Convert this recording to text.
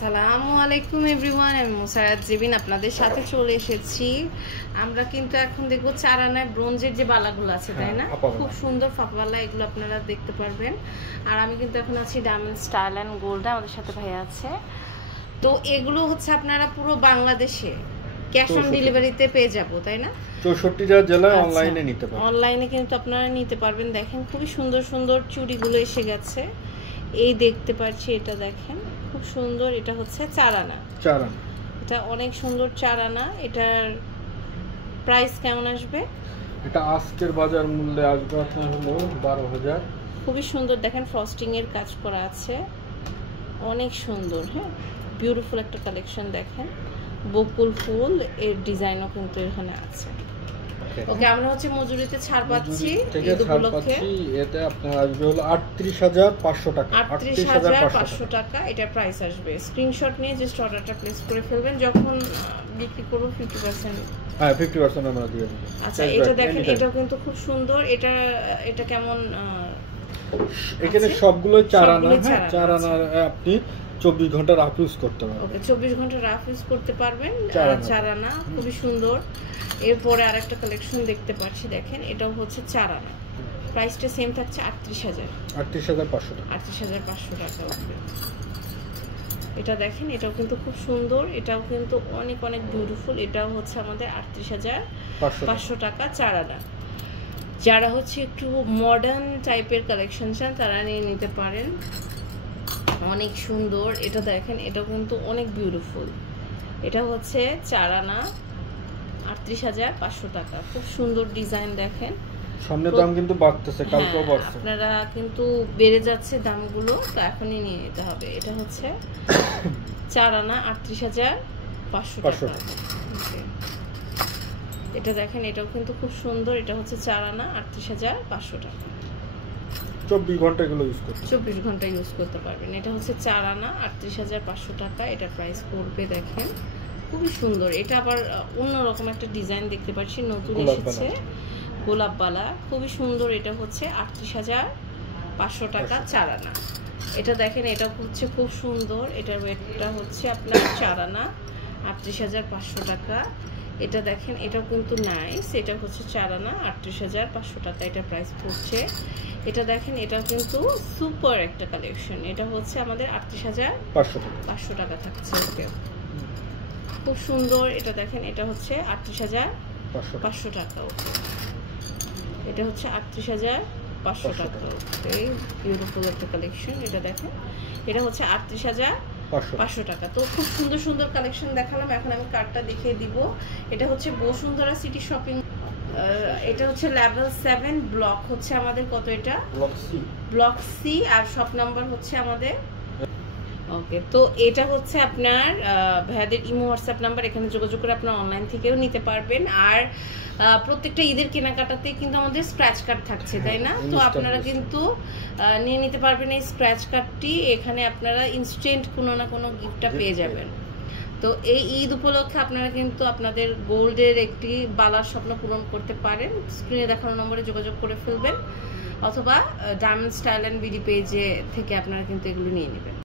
আসসালামু আলাইকুম এভরিওয়ান, আমি মুসারাত জেবিন আপনাদের সাথে চলে এসেছি। আমরা কিন্তু এখন দেখবো 4 আনার ব্রোঞ্জের যে বালাগুলো আছে, তাই না? খুব সুন্দর ফাঁকবালা, এগুলো আপনারা দেখতে পারবেন। আর আমি কিন্তু এখন আছি ডায়মন্ড স্টাইল অ্যান্ড গোল্ডে, আমাদের সাথে ভাই আছে। তো এগুলো হচ্ছে আপনারা পুরো বাংলাদেশে ক্যাশ অন ডেলিভারিতে পেয়ে যাবো, তাই না? 64টা জেলায় অনলাইনে নিতে পারবেন। অনলাইনে কিন্তু আপনারা নিতে পারবেন। দেখেন খুবই সুন্দর সুন্দর চুড়িগুলো এসে গেছে। এই দেখতে পাচ্ছি, এটা দেখেন খুব সুন্দর। এটা হচ্ছে 4 আনা। এটা অনেক সুন্দর 4 আনা। এটার প্রাইস কেমন আসবে? এটা আজকের বাজার মূল্যে আসবে আপনার হলো 12,000। খুবই সুন্দর, দেখেন ফ্রস্টিং এর কাজ করা আছে, অনেক সুন্দর। হ্যাঁ, বিউটিফুল একটা কালেকশন। দেখেন বকুল ফুল এর ডিজাইনও কিন্তু এখানে আছে। ওকে, আমরা হচ্ছে মজুরিতে ছাড় পাচ্ছি ঈদ উপলক্ষে। এটা আপনার আসবে হলো 38,500 টাকা। 38,500 টাকা এটা প্রাইস আসবে। স্ক্রিনশট নিয়ে জাস্ট অর্ডারটা প্লেস করে ফেলবেন। যখন বিক্রি করব 50%, হ্যাঁ 50% আমরা দিয়ে দেব। আচ্ছা, এটা দেখেন, এটাও কিন্তু খুব সুন্দর। এটা কেমন? এখানে সবগুলোই 4 আনা। হ্যাঁ, 4 আনা আপনি 24 ঘন্টা রাফ ইউজ করতে পারবেন। ওকে, 24 ঘন্টা রাফ ইউজ করতে পারবেন। 4 আনা খুবই সুন্দর। এরপরে আরেকটা কালেকশন দেখতে পাচ্ছি, দেখেন এটাও হচ্ছে 4 আনা। প্রাইসটা সেম থাকছে 38,500 টাকা। 38,500 টাকা। ওকে, এটা দেখেন, এটাও কিন্তু খুব সুন্দর। এটাও কিন্তু অনেক অনেক বিউটিফুল। এটাও হচ্ছে আমাদের 38,500 টাকা 4 আনা। যারা হচ্ছে একটু মডার্ন টাইপের কালেকশন চান তারা নিয়ে নিতে পারেন, অনেক সুন্দর। এটা দেখেন, এটাও কিন্তু অনেক বিউটিফুল। এটা হচ্ছে 4 আনা, 38,500 টাকা। খুব সুন্দর ডিজাইন। দেখেন সামনে দাম কিন্তু বাড়তেছে, কালকেও বাড়ছে। আপনারা কিন্তু বেড়ে যাচ্ছে দামগুলো, তো এখনই নিয়ে নিতে হবে। এটা হচ্ছে 4 আনা, 38,500 টাকা। এটা দেখেন, এটাও কিন্তু খুব সুন্দর। এটা হচ্ছে 4 আনা, 38,500 টাকা। 24 ঘন্টা এগুলো ইউজ করতে 24 ঘন্টা ইউজ করতে পারবেন। এটা হচ্ছে 4 আনা, 38,500 টাকা। এটা প্রাইস পড়বে। দেখেন খুবই সুন্দর। এটা আবার অন্যরকম একটা ডিজাইন দেখতে পাচ্ছি, নতুন এসেছে, গোলাপবালা, খুবই সুন্দর। এটা হচ্ছে 38,500 টাকা 4 আনা। এটা দেখেন, এটা হচ্ছে খুব সুন্দর। এটার ওয়েটটা হচ্ছে আপনার 4 আনা, 38,500 টাকা। এটা দেখেন, এটাও কিন্তু নাইস। এটা হচ্ছে 4 আনা, 38,500 টাকা এটা প্রাইস পড়ছে। এটা দেখেন, এটাও কিন্তু সুপার একটা কালেকশন। এটা হচ্ছে আমাদের 38,500 টাকা থাকছে। ওকে, খুব সুন্দর। এটা দেখেন, এটা হচ্ছে 38,500 টাকা। ওকে, এটা হচ্ছে 38,500 টাকা। ওকে, বিউটিফুল একটা কালেকশন। এটা দেখেন, এটা হচ্ছে 38,500 টাকা। তো খুব সুন্দর সুন্দর কালেকশন দেখালাম। এখন আমি কার্ডটা দেখিয়ে দিব। এটা হচ্ছে বসুন্ধরা সিটি শপিং। এটা হচ্ছে লেভেল 7 ব্লক হচ্ছে আমাদের কত? এটা ব্লক সি আর শপ নাম্বার হচ্ছে আমাদের। ওকে, তো এটা হচ্ছে আপনার ভাইয়াদের ইমো হোয়াটসঅ্যাপ নাম্বার। এখানে যোগাযোগ করে আপনারা অনলাইন থেকেও নিতে পারবেন। আর প্রত্যেকটা ঈদের কেনাকাটাতে কিন্তু আমাদের স্ক্র্যাচ কার্ড থাকছে, তাই না? তো আপনারা কিন্তু নিয়ে নিতে পারবেন এই স্ক্র্যাচ কার্ডটি। এখানে আপনারা ইনস্ট্যান্ট কোনো না কোনো গিফটটা পেয়ে যাবেন। তো এই ঈদ উপলক্ষে আপনারা কিন্তু আপনাদের গোল্ডের একটি বালার স্বপ্ন পূরণ করতে পারেন। স্ক্রিনে দেখানো নম্বরে যোগাযোগ করে ফেলবেন, অথবা ডায়মন্ড স্টাইল অ্যান্ড বিডি পেজে থেকে আপনারা কিন্তু এগুলো নিয়ে নেবেন।